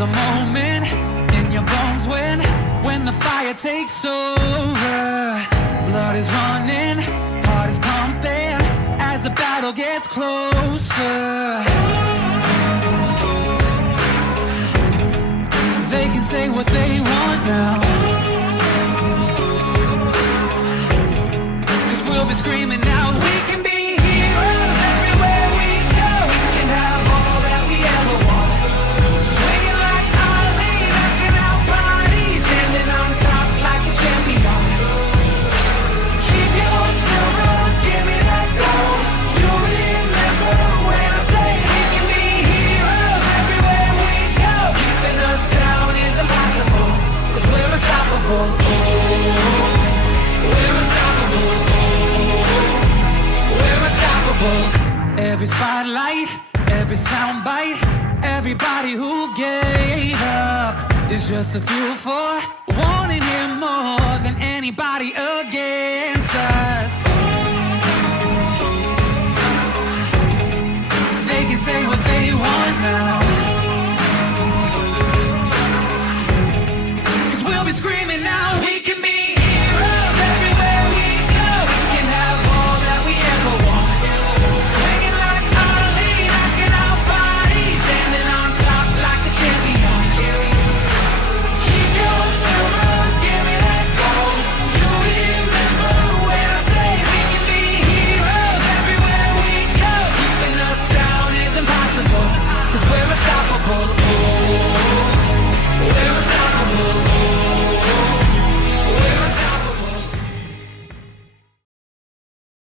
There's a moment in your bones when the fire takes over. Blood is running, heart is pumping as the battle gets closer. They can say what they want now, 'cause we'll be screaming out, we can be heroes everywhere we go. We can have all that we ever want. Swinging like Ali, knocking out bodies, standing on top like a champion. Keep your silver, give me that gold. You'll remember when I say we can be heroes everywhere we go. Keeping us down is impossible, 'cause we're unstoppable. Oh, we're unstoppable. We're unstoppable. Every spotlight, every soundbite, everybody who gave up is just a fuel for wanting him more than anybody else.